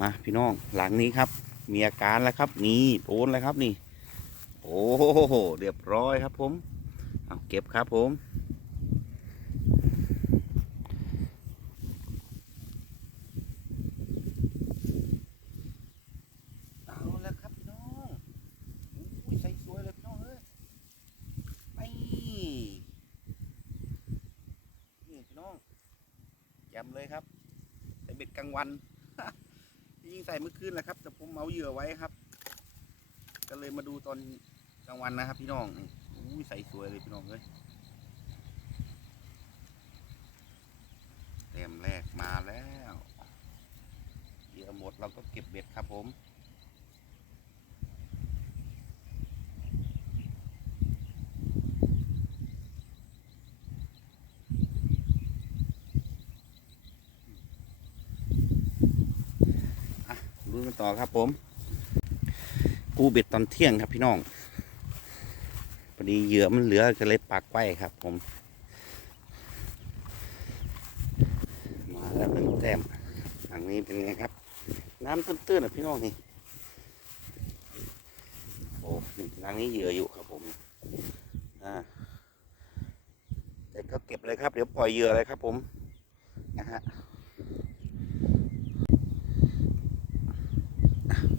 มาพี่น้องหลังนี้ครับ มีอาการแล้วครับนี่โดนแล้วครับนี่ โอ้โหเรียบร้อยครับ ผมเอาเก็บครับผมเอาแล้วครับพี่น้องใสสวยเลยพี่น้องเอ้ยไปพี่น้องแจ่มเลยครับใส่เบ็ดกลางวัน ยิงใส่เมื่อคืนแหละครับ แต่ผมเมาเหยื่อไว้ครับ ก็เลยมาดูตอนกลางวันนะครับ พี่น้องอุ้ยใส่สวยเลยพี่น้องเลยเต็มแรกมาแล้วเหยื่อหมดเราก็เก็บเบ็ดครับผม รุ้นกันต่อครับผม กูเบ็ดตอนเที่ยงครับพี่น้องพอดีเหยื่อมันเหลือก็เลยปักไว้ครับผม มาแล้วหนึ่งแต้มทางนี้เป็นไงครับ น้ำตื้นๆนะพี่น้องนี่โอ้ทางนี้เหยื่ออยู่ครับผมอ่าแต่ก็เก็บเลยครับ เดี๋ยวปล่อยเหยื่อเลยครับผมนะฮะ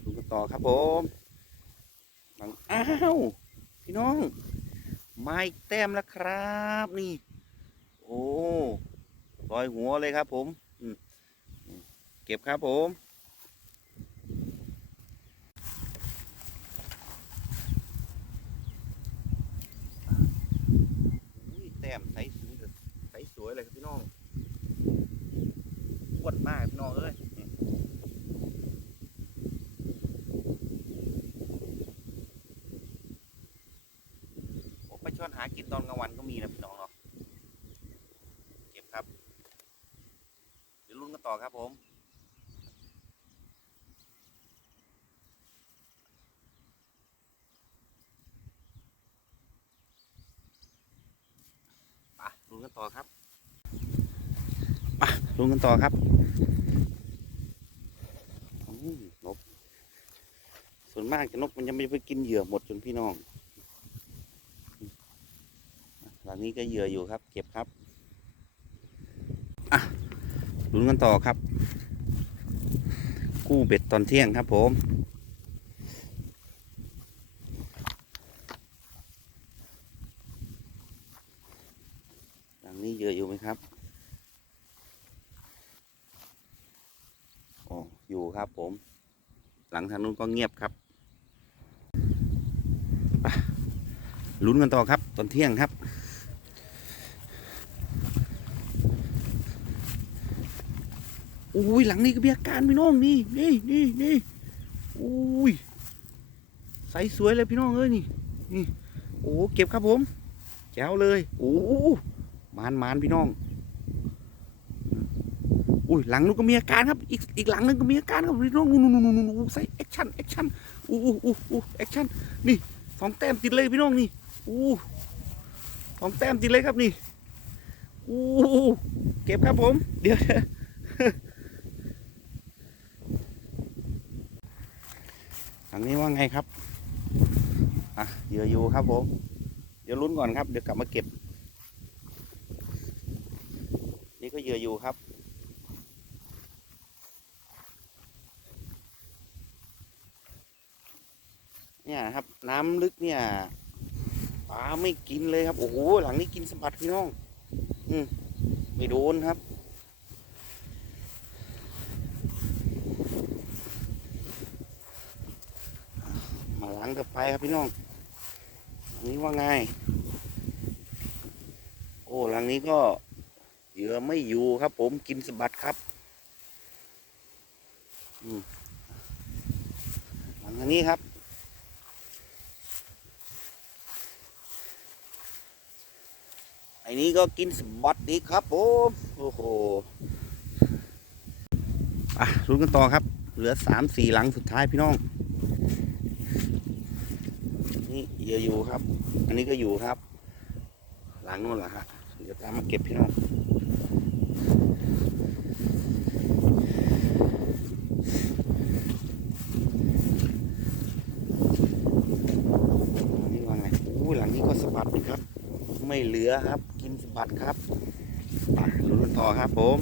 ดูกัน ต่อครับผมบังอ้าวพี่น้องมาอีกแต้มแล้วครับนี่ โอ้ลอยหัวเลยครับ ผมเก็บครับผมแต้มใสสวยใสสวยเลยครับพี่น้องอ้วนมากพี่น้องเอ้ย ผมไปชวนหากินตอ นกลางวันก็มีนะพี่น้องเนาะเก็บครับ เดี๋ยวลุ้นกันต่อครับผมไปลุ้นกันต่อครับไปลุ้นกันต่อครับอืมนก ส่วนมากจะนกมันจะไม่ไปกินเหยื่อหมดจนพี่น้อง หลังนี้ก็เหยื่ออยู่ครับ เก็บครับอะลุ้นกันต่อครับ กู้เบ็ดตอนเที่ยงครับผมหลังนี้เหยื่ออยู่ไหมครับโอ้อยู่ครับผม หลังทางนู้นก็เงียบครับลุ้นกันต่อครับ ตอนเที่ยงครับ อ้ยหลังนี้ก็มีอาการพี่น้องนี่นี่นี่นี่โอ้ยใสสวยเลยพี่น้องเอ้ยนี่นี่โอ้เก็บครับผมแจ๋วเลยโอ้มานมานพี่น้องอุ้ยหลังนู้นก็มีอาการครับอีกอีกหลังนึงก็มีอาการครับพี่น้องนู่นนู่นนู่นนู่นนู่นใส่แอคชั่นแอคชั่นอู้อู้อู้อู้แอคชั่นนี่สองแต้มติดเลยพี่น้องนี่อู้สองแต้มติดเลยครับนี่อู้เก็บครับผม เดี๋ยว ทางนี้ว่าไงครับอะเหยื่ออยู่ครับผม เดี๋ยวลุ้นก่อนครับ เดี๋ยวกลับมาเก็บ นี่ก็เหยื่ออยู่ครับ เนี่ยครับ น้ำลึกเนี่ยปลาไม่กินเลยครับ โอ้โห หลังนี้กินสมบัติพี่น้อง อืมไม่โดนครับ มาล้างกับไปครับพี่น้องหลังนี้ว่าไง โอ้หลังนี้ก็เหยื่อไม่อยู่ครับ ผมกินสะบัดครับหลังอันนี้ครับไอ้นี้ก็กินสบัดดีครับผมโอ้โหอะรุ้นกันต่อครับ เหลือสามสี่หลังสุดท้ายพี่น้อง นี่เยื่อยู่ครับ อันนี้ก็อยู่ครับ หลังนู้นแหละฮะเดี๋ยวตามมาเก็บพี่น้องนี่ว่าไงอู้หลังนี้ก็สะบัดครับ ไม่เหลือครับ กินสะบัดครับลุ้นต่อครับผม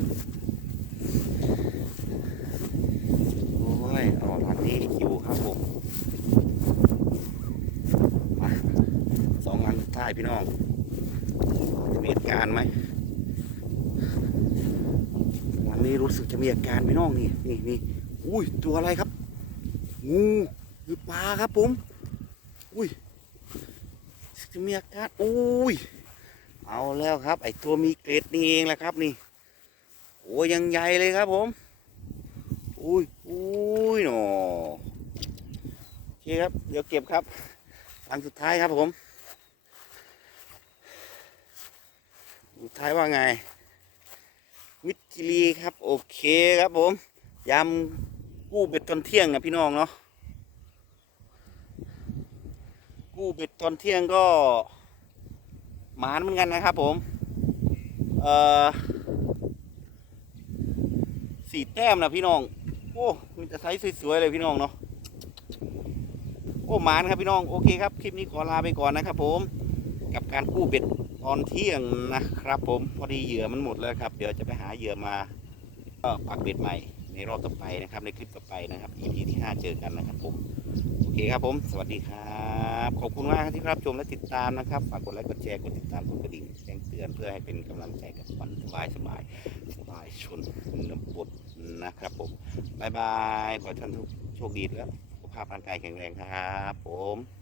โอ้ยเอหลังนี้อยู่ครับผม พี่น้องจะมีอาการไหมวันนี้รู้สึกจะมีอาการพี่น้องนี่นี่นี่อุ้ยตัวอะไรครับงูหรือปลาครับผม อุ้ยจะมีอาการอุ้ยเอาแล้วครับ ไอตัวมีเกล็ดนี่เองแหละครับนี่โอ้ยังใหญ่เลยครับผมอุ้ยอุ้ยหนอโอเคครับ เดี๋ยวเก็บครับอันสุดท้ายครับผม สุด ท้ายว่าไง มิตรคิรี ครับ โอเคครับผม ยำกู้เบ็ดตอนเที่ยงนะพี่น้องเนาะ กู้เบ็ดตอนเที่ยงก็หมานเหมือนกันนะครับผม เอ่อสี่แต้มนะพี่น้อง โอ้ มีแต่ไซส์สวยๆเลยพี่น้องเนาะ โอ้หมานครับพี่น้อง โอเคครับ คลิปนี้ขอลาไปก่อนนะครับผม กับการกู้เบ็ด อนเที่ยงนะครับผมพอดีเหยื่อมันหมดแล้วครับ เดี๋ยวจะไปหาเหยื่อมาก็ปักเบ็ดใหม่ในรอบต่อไปนะครับ ในคลิปต่อไปนะครับ EP ที่ห้าเจอกันนะครับผมโอเคครับผม สวัสดีครับ ขอบคุณมากที่รับชมและติดตามนะครับฝากกดไลค์กดแชร์กดติดตามกดกระดิ่งแจ้งเตือนเพื่อให้เป็นกำลังใจกับวันสบายสบายสบายชนนบดนะครับผมบายบายขอท่านทุกโชคดีและสุขภาพร่างกายแข็งแรงครับ ผม